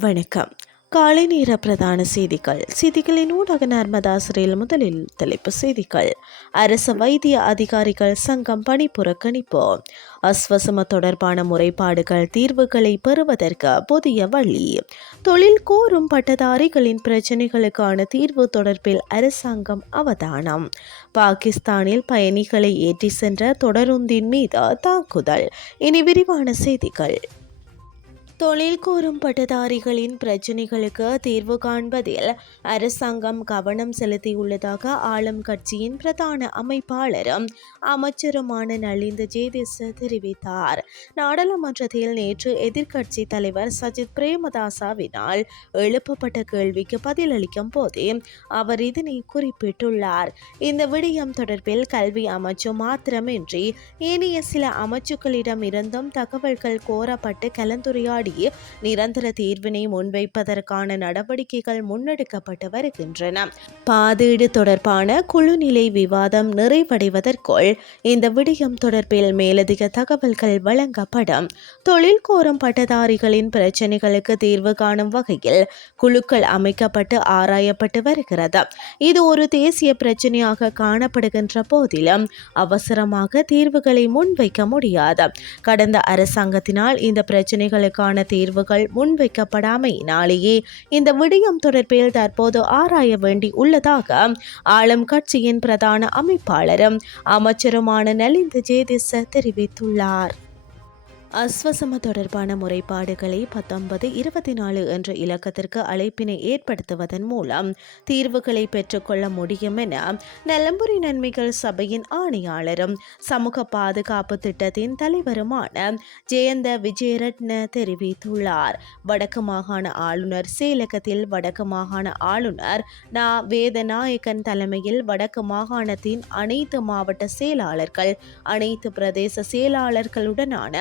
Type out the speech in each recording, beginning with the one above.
வணக்கம். காலை நேர பிரதான செய்திகள். செய்திகளின் ஊடக நர்மதாசிரியில் முதலில் தலைப்பு செய்திகள். அரசு வைத்திய அதிகாரிகள் சங்கம் பணிபுறக்கணிப்பு அஸ்வசம தொடர்பான முறைப்பாடுகள் தீர்வுகளை பெறுவதற்கு புதிய வழி. தொழில் கோரும் பட்டதாரிகளின் பிரச்சினைகளுக்கான தீர்வு தொடர்பில் அரசாங்கம் அவதானம். பாகிஸ்தானில் பயணிகளை ஏற்றி சென்ற தொடருந்தின் மீது தாக்குதல். இனி விரிவான செய்திகள். தொழில் கூறும் பட்டதாரிகளின் பிரச்சினைகளுக்கு தீர்வு காண்பதில் அரசாங்கம் கவனம் செலுத்தியுள்ளதாக ஆளும் கட்சியின் பிரதான அமைப்பாளரும் அமைச்சருமான நலிந்த ஜேதிச தெரிவித்தார். நாடாளுமன்றத்தில் நேற்று எதிர்க்கட்சி தலைவர் சஜித் பிரேமதாசாவினால் எழுப்பப்பட்ட கேள்விக்கு பதிலளிக்கும் போதே அவர் இதனை குறிப்பிட்டுள்ளார். இந்த விடயம் தொடர்பில் கல்வி அமைச்சு மாத்திரமின்றி ஏனைய சில அமைச்சுக்களிடம் இருந்தும் தகவல்கள் கோரப்பட்டு கலந்துரையாடி நிரந்தர தீர்வினை முன்வைப்பதற்கான நடவடிக்கைகள் முன்னெடுக்கப்பட்டு வருகின்றன. பாதீடு தொடர்பான குழுநிலை விவாதம் நிறைவடைவதற்குள் இந்த விடயம் தொடர்பில் மேலதிக தகவல்கள் வழங்கப்படும். தொழில் கோரும் பட்டதாரிகளின் பிரச்சினைகளுக்கு தீர்வு காணும் வகையில் குழுக்கள் அமைக்கப்பட்டு ஆராயப்பட்டு வருகிறது. இது ஒரு தேசிய பிரச்சனையாக காணப்படுகின்ற போதிலும் அவசரமாக தீர்வுகளை முன்வைக்க முடியாது. கடந்த அரசாங்கத்தினால் இந்த பிரச்சனைகளுக்கான தீர்வுகள் முன்வைக்கப்படாமையினாலேயே இந்த விடயம் தொடர்பில் தற்போது ஆராய வேண்டி உள்ளதாக ஆளும் கட்சியின் பிரதான அமைப்பாளரும் அமைச்சருமான நலிந்த ஜேதிச தெரிவித்துள்ளார். அஸ்வசம தொடர்பான முறைப்பாடுகளை பத்தொன்பது இருபத்தி நாலு என்ற இலக்கத்திற்கு அழைப்பினை ஏற்படுத்துவதன் மூலம் தீர்வுகளை பெற்றுக்கொள்ள முடியும் என நலம்புரி நன்மைகள் சபையின் ஆணையாளரும் சமூக பாதுகாப்பு திட்டத்தின் தலைவருமான ஜெயந்த விஜயரட்ன தெரிவித்துள்ளார். வடக்கு மாகாண ஆளுநர் சேலகத்தில் வடக்கு மாகாண ஆளுநர் நா. வேதநாயகன் தலைமையில் வடக்கு மாகாணத்தின் அனைத்து மாவட்ட செயலாளர்கள் அனைத்து பிரதேச செயலாளர்களுடனான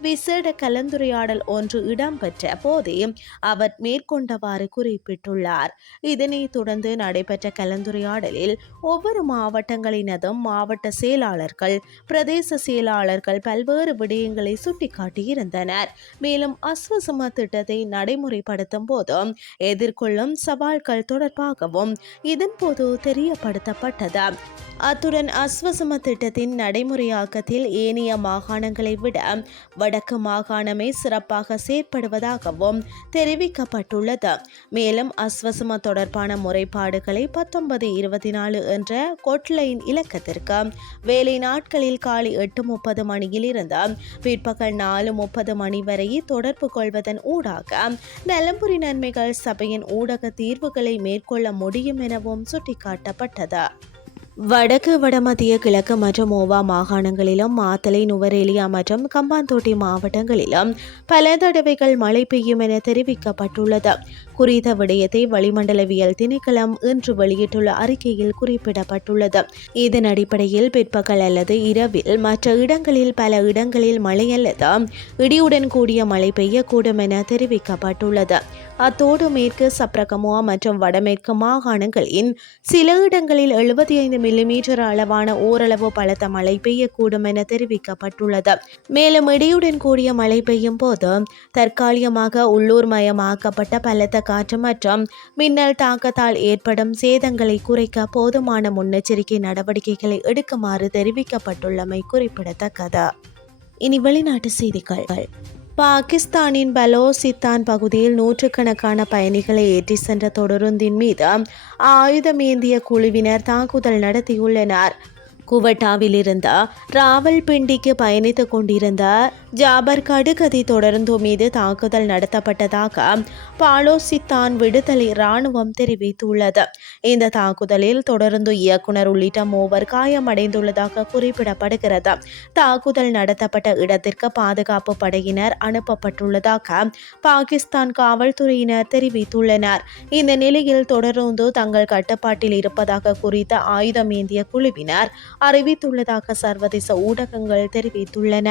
விசேட கலந்துரையாடல் ஒன்று இடம்பெற்ற போதே அவர் மேற்கொண்டவாறு குறிப்பிட்டுள்ளார். இதனைத் தொடர்ந்து நடைபெற்ற கலந்துரையாடலில் ஒவ்வொரு மாவட்டங்களினதும் மாவட்ட செயலாளர்கள் பிரதேச செயலாளர்கள் பல்வேறு விடயங்களை சுட்டிக்காட்டியிருந்தனர். மேலும் அஸ்வசம திட்டத்தை நடைமுறைப்படுத்தும் போதும் எதிர்கொள்ளும் சவால்கள் தொடர்பாகவும் இதன்போது தெரியப்படுத்தப்பட்டது. அத்துடன் அஸ்வசம திட்டத்தின் நடைமுறையாக்கத்தில் ஏனைய மாகாணங்களை விட வடக்கு மாகாணமே சிறப்பாக செயற்படுவதாகவும் தெரிவிக்கப்பட்டுள்ளது. மேலும் அஸ்வசம தொடர்பான முறைப்பாடுகளை பத்தொன்பது இருபத்தி நாலு என்ற கொட்லைன் இலக்கத்திற்கு வேலை நாட்களில் காலை எட்டு முப்பது மணியிலிருந்து பிற்பகல் நாலு முப்பது மணி வரை தொடர்பு கொள்வதன் ஊடாக நலம்புரி நன்மைகள் சபையின் ஊடக தீர்வுகளை மேற்கொள்ள முடியும் எனவும் சுட்டிக்காட்டப்பட்டது. வடக்கு வடமத்திய கிழக்கு மற்றும் ஓவா மாகாணங்களிலும் மாத்தலை நுவரேலியா மற்றும் கம்பாந்தோட்டை மாவட்டங்களிலும் பல தடவைகள் மழை பெய்யும் என தெரிவிக்கப்பட்டுள்ளது. குறித்த விடயத்தை வளிமண்டலவியல் திணைக்களம் இன்று வெளியிட்டுள்ள அறிக்கையில் குறிப்பிடப்பட்டுள்ளது. இதன் அடிப்படையில் பிற்பகல் அல்லது இரவில் மற்ற இடங்களில் பல இடங்களில் மழை அல்லது இடியுடன் கூடிய மழை பெய்யக்கூடும் என தெரிவிக்கப்பட்டுள்ளது. அத்தோடு மேற்கு சப்ரகமுவா மற்றும் வடமேற்கு மாகாணங்களின் சில இடங்களில் எழுபத்தி ஐந்து மில்லிமீட்டர் அளவான ஓரளவு பலத்த மழை பெய்யக்கூடும் என தெரிவிக்கப்பட்டுள்ளது. மேலும் இடியுடன் கூடிய மழை பெய்யும் போது தற்காலிகமாக உள்ளூர் மயமாக்கப்பட்ட பலத்த காற்று மற்றும் மின்னல் தாக்கத்தால் ஏற்படும் சேதங்களை குறைக்க போதுமான முன்னெச்சரிக்கை நடவடிக்கைகளை எடுக்குமாறு தெரிவிக்கப்பட்டுள்ளமை குறிப்பிடத்தக்கது. இனி வெளிநாட்டு செய்திகள். பாகிஸ்தானின் பலோசித்தான் பகுதியில் நூற்றுக்கணக்கான பயணிகளை ஏற்றி சென்ற தொடருந்தின் மீது ஆயுதமேந்திய குழுவினர் தாக்குதல் நடத்தியுள்ளனர். குவட்டாவில் இருந்த ராவல்பிண்டிக்கு பயணித்துக் கொண்டிருந்த ஜாபர் கடுகதி தொடர்ந்து மீது தாக்குதல் நடத்தப்பட்டதாக பாலோசித்தான் விடுதலை ராணுவம் தெரிவித்துள்ளது. இந்த தாக்குதலில் தொடர்ந்து இயக்குனர் உள்ளிட்ட மூவர் காயமடைந்துள்ளதாக குறிப்பிடப்படுகிறது. தாக்குதல் நடத்தப்பட்ட இடத்திற்கு பாதுகாப்பு படையினர் அனுப்பப்பட்டுள்ளதாக பாகிஸ்தான் காவல்துறையினர் தெரிவித்துள்ளனர். இந்த நிலையில் தொடர்ந்து தங்கள் கட்டுப்பாட்டில் இருப்பதாக குறித்த ஆயுதம் ஏந்திய குழுவினர் அறிவித்துள்ளதாக சர்வதேச ஊடகங்கள் தெரிவித்துள்ளன.